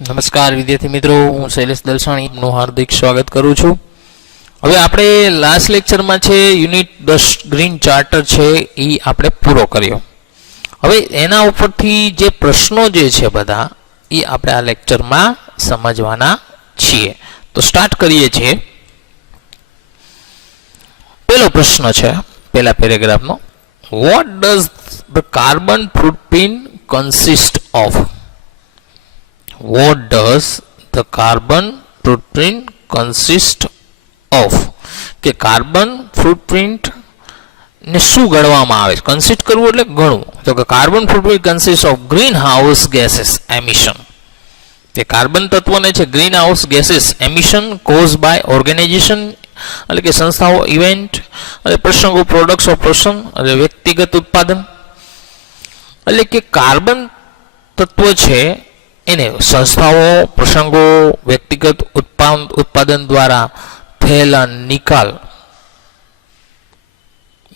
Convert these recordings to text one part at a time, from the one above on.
નમસ્કાર વિદ્યાર્થી મિત્રો, હું શૈલેષ દલસાણીનું હાર્દિક સ્વાગત કરું છું. હવે આપણે લાસ્ટ લેક્ચરમાં છે યુનિટ 10 ગ્રીન ચાર્ટર છે એ આપણે પૂરો કર્યો. હવે એના ઉપરથી જે પ્રશ્નો જે છે બધા એ આપણે આ લેક્ચરમાં સમજવાના છીએ. તો સ્ટાર્ટ કરીએ છીએ. પહેલો પ્રશ્ન છે પહેલા પેરેગ્રાફનો, what does the carbon footprint consist of? What does the carbon footprint consist of? કે કાર્બન ફૂટપ્રિન્ટ ને શું ગણવામાં આવે છે? કન્સિસ્ટ કરવું એટલે ગણવું. તો કે carbon footprint consist of green house gases emission. કે કાર્બન તત્વને છે green house gases emission cause by organisation એટલે કે સંસ્થાઓ, ઇવેન્ટ અને પ્રસંગો, પ્રોડક્ટ્સ ઓફ પર્સન એટલે વ્યક્તિગત ઉત્પાદન. એટલે કે કાર્બન તત્વ છે એને સંસ્થાઓ, પ્રસંગો, વ્યક્તિગત ઉત્પાદન દ્વારા થયેલા નિકાલ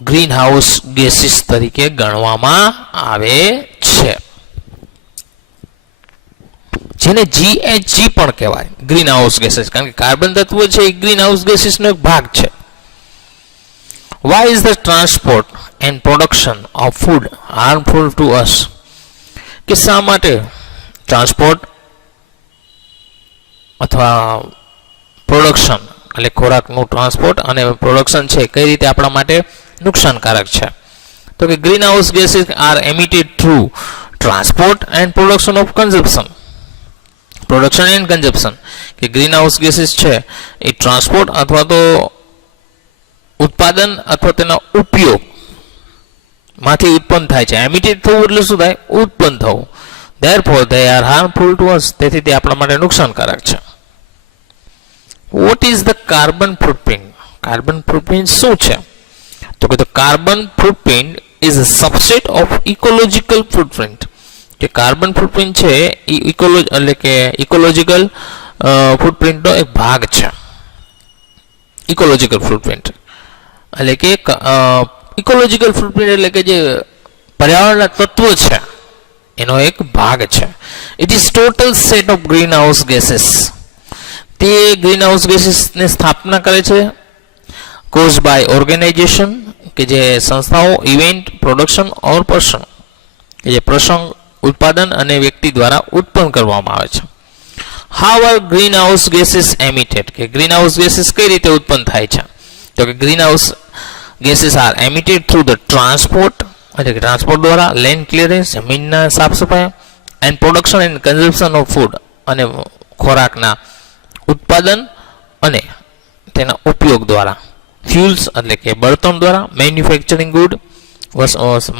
ગ્રીન હાઉસ ગેસીસ તરીકે ગણવામાં આવે છે, જેને GHG પણ કહેવાય, ગ્રીન હાઉસ ગેસીસ. કારણ કે કાર્બન તત્વ છે એ ગ્રીન હાઉસ ગેસીસનો એક ભાગ છે. Why is the transport and production of food harmful to us? કે શા માટે ટ્રાન્સપોર્ટ અથવા પ્રોડક્શન એટલે ખોરાકનું ટ્રાન્સપોર્ટ અને પ્રોડક્શન છે કઈ રીતે આપણા માટે નુકસાનકારક છે? તો કે green house gases are emitted through transport and production of consumption. Production and consumption કે ગ્રીન હાઉસ ગેસીસ છે એ ટ્રાન્સપોર્ટ અથવા તો ઉત્પાદન અથવા તેના ઉપયોગ માંથી ઉત્પન્ન થાય છે. એમિટેડ થવું એટલે શું થાય? ઉત્પન્ન થવું. Therefore, they are harmful to us. તેથી તે આપણા માટે નુકસાનકારક છે. What is the carbon footprint? Carbon footprint શું છે? તો કે the carbon footprint is a subset of ecological footprint. કે કાર્બન ફૂટપ્રિન્ટ છે એ એટલે કે ઇકોલોજીકલ ફૂટપ્રિન્ટનો એક ભાગ છે. ઇકોલોજીકલ ફૂટપ્રિન્ટ એટલે કે ઇકોલોજીકલ ફૂટપ્રિન્ટ એટલે કે જે પર્યાવરણના તત્વો છે એનો એક ભાગ છે. It is total set of green house gases. તે ગ્રીન હાઉસ ગેસીસની સ્થાપના કરે છે કોઝ બાય ઓર્ગેનાઇઝેશન કે જે સંસ્થાઓ, ઇવેન્ટ, પ્રોડક્શન ઓર પર્સન કે જે પ્રસંગ, ઉત્પાદન અને વ્યક્તિ દ્વારા ઉત્પન્ન કરવામાં આવે છે. How are green house gases emitted? કે ગ્રીન હાઉસ ગેસીસ કઈ રીતે ઉત્પન્ન થાય છે? તો કે green house gases are emitted through the transport એટલે કે ટ્રાન્સપોર્ટ દ્વારા, લેન્ડ ક્લિયરન્સ જમીનના સાફ સફાઈ, and production and consumption of food અને ખોરાકના ઉત્પાદન અને તેના ઉપયોગ દ્વારા, ફ્યુલ્સ એટલે કે બળતણ દ્વારા, મેન્યુફેક્ચરિંગ ગુડ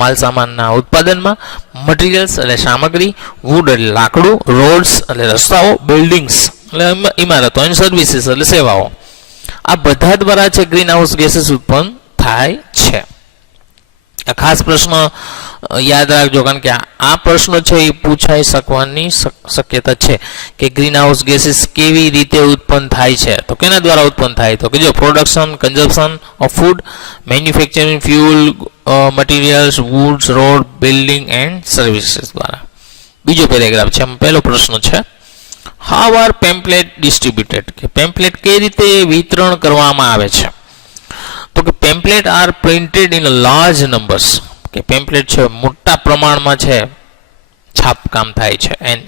માલ સામાનના ઉત્પાદનમાં, મટીરિયલ્સ એટલે સામગ્રી, વુડ એટલે લાકડું, રોડ્સ એટલે રસ્તાઓ, બિલ્ડિંગ્સ એટલે ઇમારતો, એન્ડ સર્વિસીસ એટલે સેવાઓ. આ બધા દ્વારા છે ગ્રીન હાઉસ ગેસીસ ઉત્પન્ન થાય છે. ખાસ પ્રશ્ન યાદ રાખજો, કારણ કે આ પ્રશ્ન છે એ પૂછાઈ શકવાની શક્યતા છે કે ગ્રીન હાઉસ ગેસીસ કેવી રીતે ઉત્પન્ન થાય છે. તો કેના દ્વારા ઉત્પન્ન થાય? તો કે જો production, consumption of food, manufacturing, fuel, materials, woods, road, building and services દ્વારા. બીજો પેરેગ્રાફ છે, પહેલો પ્રશ્ન છે, હાઉ આર પેમ્પલેટ ડિસ્ટ્રીબ્યુટેડ? કે પેમ્પલેટ કઈ રીતે વિતરણ કરવામાં આવે છે? તો કે pamphlet are printed in large numbers. કે પેમ્પલેટ છે મોટા પ્રમાણમાં છે છાપકામ થાય છે. And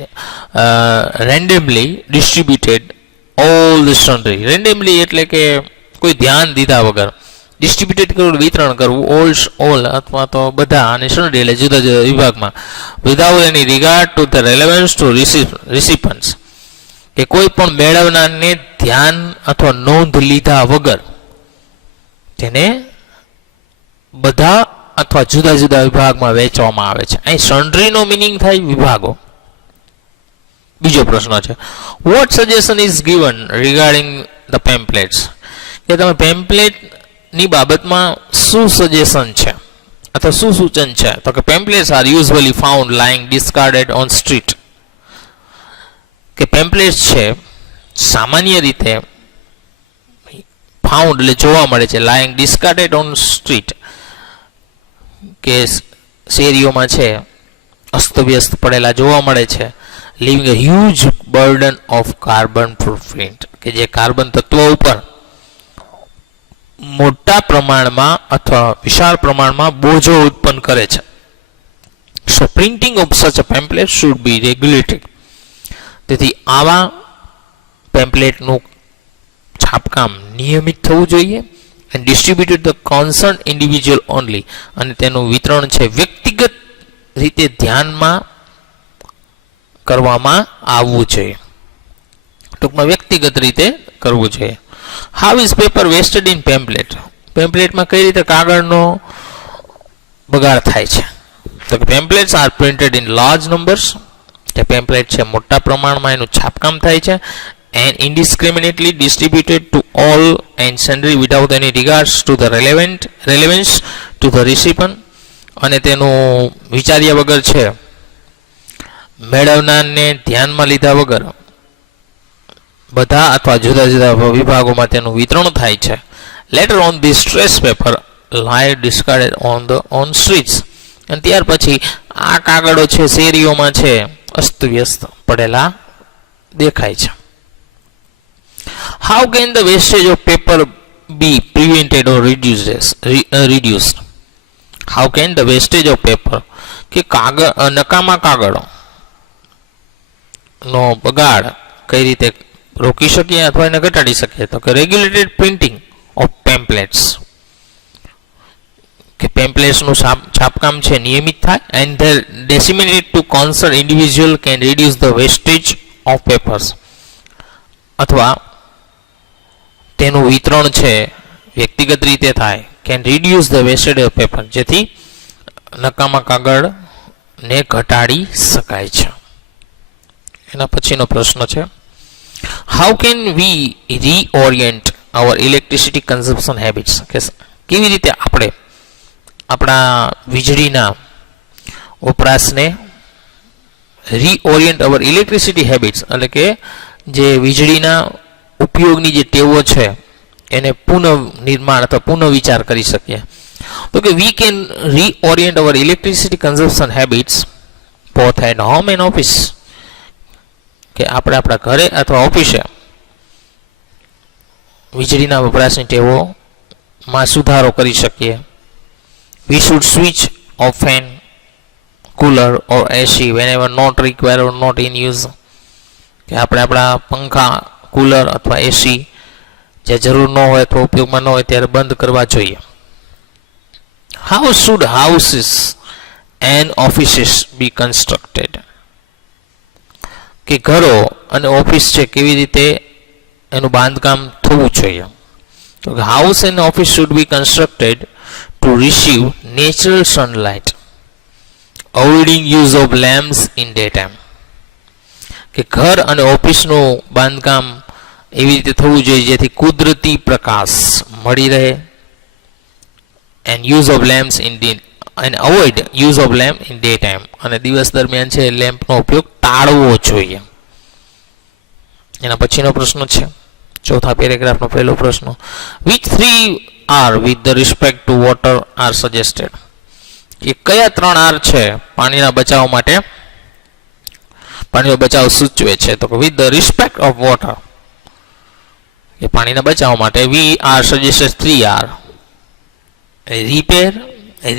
randomly distributed all the sundry. Randomly એટલે કે કોઈ ધ્યાન દીધા વગર ડિસ્ટ્રીબ્યુટેડ કરવું, વિતરણ કરવું, ઓલ અથવા તો બધા અને સન્ડ્રી એટલે જુદા જુદા વિભાગમાં, without any regard to the relevance to recipients. કે કોઈ પણ મેળવનારને ધ્યાન અથવા નોંધ લીધા વગર તેને બધા અથવા જુદા જુદા વિભાગમાં વહેંચવામાં આવે છે. અહીં સન્ડ્રીનો મિનિંગ થાય વિભાગો. બીજો પ્રશ્ન છે, what suggestion is given regarding the pamphlets? કે તમે પેમ્પલેટની બાબતમાં શું સજેશન છે અથવા શું સૂચન છે? તો કે pamphlets are usually found lying discarded on street. કે પેમ્પલેટ્સ છે સામાન્ય રીતે ફાઉન્ડ એટલે જોવા મળે છે, લાઇંગ ડિસ્કાર્ડેડ ઓન સ્ટ્રીટ કે શેરીઓમાં છે અસ્તવ્યસ્ત પડેલા જોવા મળે છે. leaving a huge burden of carbon footprint, કે જે કાર્બન તત્વો ઉપર મોટા પ્રમાણમાં અથવા વિશાળ પ્રમાણમાં બોજો ઉત્પન્ન કરે છે. So printing of such a pamphlet should be regulated. તેથી આવા પેમ્પલેટનું છાપકામ નિયમિત થવું જોઈએ and distributed the concerned individual only, અને તેનું વિતરણ છે વ્યક્તિગત રીતે ધ્યાનમાં કરવામાં આવવું જોઈએ, ટૂંકમાં વ્યક્તિગત રીતે કરવું જોઈએ. How is paper wasted in pamphlet? પેમ્પલેટમાં કઈ રીતે કાગળનો બગાડ થાય છે? તો કે pamphlets are printed in large numbers, કે પેમ્પલેટ છે મોટા પ્રમાણમાં એનું છાપકામ થાય છે, and indiscriminately distributed to all and sundry without any regards to the relevance to the recipient, અને તેનું વિચાર્યા વગર છે મેળવનારને ધ્યાનમાં લીધા વગર બધા અથવા જુદા જુદા વિભાગોમાં તેનું વિતરણ થાય છે. Later on this stress paper lie discarded on streets, અને ત્યાર પછી આ કાગળો છે શેરીઓમાં છે અસ્તવ્યસ્ત પડેલા દેખાય છે. How can the wastage of paper be prevented or reduced? How can the wastage of paper, કે નકામા કાગળો નો બગાડ કઈ રીતે રોકી શકીએ અથવા એને ઘટાડી શકીએ? તો કે રેગ્યુલેટેડ પ્રિન્ટિંગ ઓફ પેમ્પલેટ્સ, કે પેમ્પલેટ્સનું છાપકામ છે નિયમિત થાય, and their disseminated to concern individual can reduce the wastage of papers, અથવા તેનું વિતરણ છે વ્યક્તિગત રીતે થાય, can reduce the wastage of paper, જેથી નકામા કાગળને ઘટાડી શકાય છે. એના પછીનો પ્રશ્ન છે, how can we reorient our electricity consumption habits, કે કેવી રીતે આપણે આપણા વીજળીના વપરાશને રીઓરિયન્ટ અવર ઇલેક્ટ્રિસિટી હેબિટ્સ, એટલે કે જે વીજળીના ઉપયોગની જે ટેવો છે એને પુનઃનિર્માણ અથવા પુનઃવિચાર કરી શકીએ? તો કે we can reorient our electricity consumption habits both at home and office, કે આપણે આપણા ઘરે અથવા ઓફિસે વીજળીના વપરાશની ટેવોમાં સુધારો કરી શકીએ. We should switch off fan, cooler or AC whenever not required or not in use, કે આપણે આપણા પંખા, કુલર અથવા એસી જે જરૂર ન હોય અથવા ઉપયોગમાં ન હોય ત્યારે બંધ કરવા જોઈએ. How should houses and offices be constructed? કે ઘરો અને ઓફિસ છે કેવી રીતે એનું બાંધકામ થવું જોઈએ? તો house and office should be constructed to receive natural sunlight, avoiding use of lamps in daytime, કે ઘર અને ઓફિસનું બાંધકામ એવી રીતે થવું જોઈએ જેથી કુદરતી પ્રકાશ મળી રહે, and use of lamps in day, and avoid use of lamp in daytime, અને દિવસ દરમિયાન છે લેમ્પનો ઉપયોગ ટાળવો જોઈએ. એના પછીનો પ્રશ્ન છે ચોથા પેરેગ્રાફનો પહેલો પ્રશ્ન, which three R with the respect to water are suggested? કે કયા 3 R છે પાણીના બચાવ માટે, પાણીનો બચાવ સૂચવે છે? તો with the respect of water, કે પાણીના બચાવ માટે we are suggested 3 R: repair,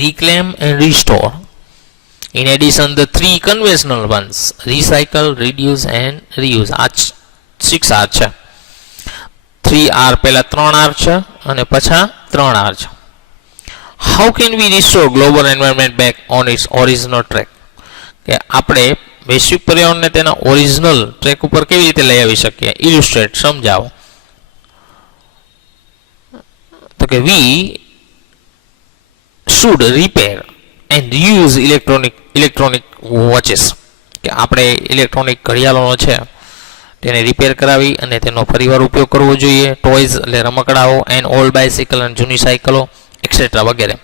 reclaim and restore. In addition, the 3 conventional ones: recycle, reduce and reuse. આ 6 R છે. 3 R પહેલા 3 R છે અને પાછા 3 R છે. How can we restore global environment back on its original track? કે આપણે વૈશ્વિક પર્યાવરણને તેના ઓરિજિનલ ટ્રેક ઉપર કેવી રીતે લઈ આવી શકીએ? ઇલ્યુસ્ટ્રેટ, સમજાવો. તો કે we should repair and reuse electronic watches, કે આપણે ઇલેક્ટ્રોનિક ઘડિયાળો છે તેને રિપેર કરાવી અને તેનો ફરીવાર ઉપયોગ કરવો જોઈએ. ટોયઝ એટલે રમકડાઓ, એન્ડ ઓલ્ડ બાઇસિકલ અને જૂની સાયકલો એક્સેટ્રા વગેરે.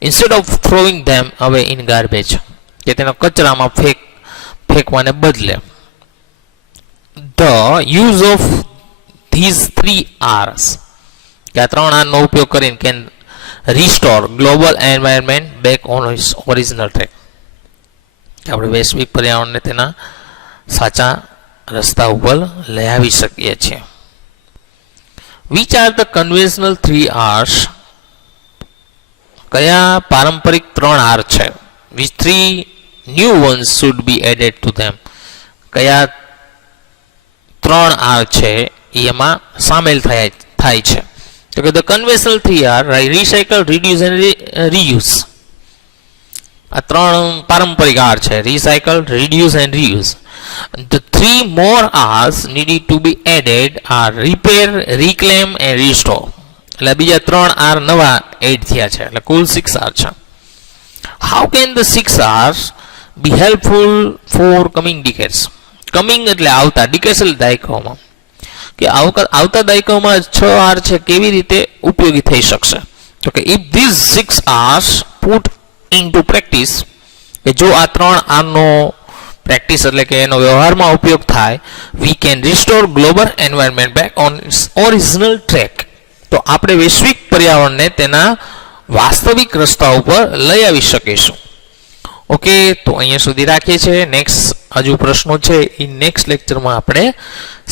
ઇન્સ્ટેડ ઓફ થ્રોઈંગ ધેમ અવે ઇન ગાર્બેજ, કે તેનો કચરામાં ફેંકવાને બદલે. The use of this 3 R's, કે આ 3 Rનો ઉપયોગ કરીને can restore global environment back on it's original track, કે આપણે વૈશ્વિક પર્યાવરણને તેના સાચા રસ્તા ઉપર લઈ આવી શકીએ છીએ. Which are the conventional 3 R's? કયા પારંપરિક 3 R છે? Which 3 new ones should be added to them? કયા 3 R છે એમાં સામેલ થાય છે? તો કે the conventional 3 R, recycle, reduce and reuse. આ 3 પારંપરિક R છે, recycle, reduce and reuse. The 3 more R's needed to be added are repair, reclaim and restore. એટલે બીજા 3 R નવા એડ થયા છે, એટલે કુલ 6 R છે. How can the 6 R's be helpful for coming decades? Coming એટલે આવતા, decades એટલે દાયકાઓમાં, કે આવતા દાયકાઓમાં 6 R છે કેવી રીતે ઉપયોગી થઈ શકશે? તો કે if these 6 R's put into practice, કે જો આ 3 R નો પ્રેક્ટિસ એટલે કે એનો વ્યવહારમાં ઉપયોગ થાય, we can restore global environment back on its original track. તો આપણે વૈશ્વિક પર્યાવરણને તેના વાસ્તવિક રસ્તા ઉપર લઈ આવી શકીશું. ઓકે, તો અહીંયા સુધી રાખીએ છીએ. નેક્સ્ટ હજુ પ્રશ્નો છે એ નેક્સ્ટ લેક્ચરમાં આપણે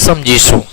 સમજીશું.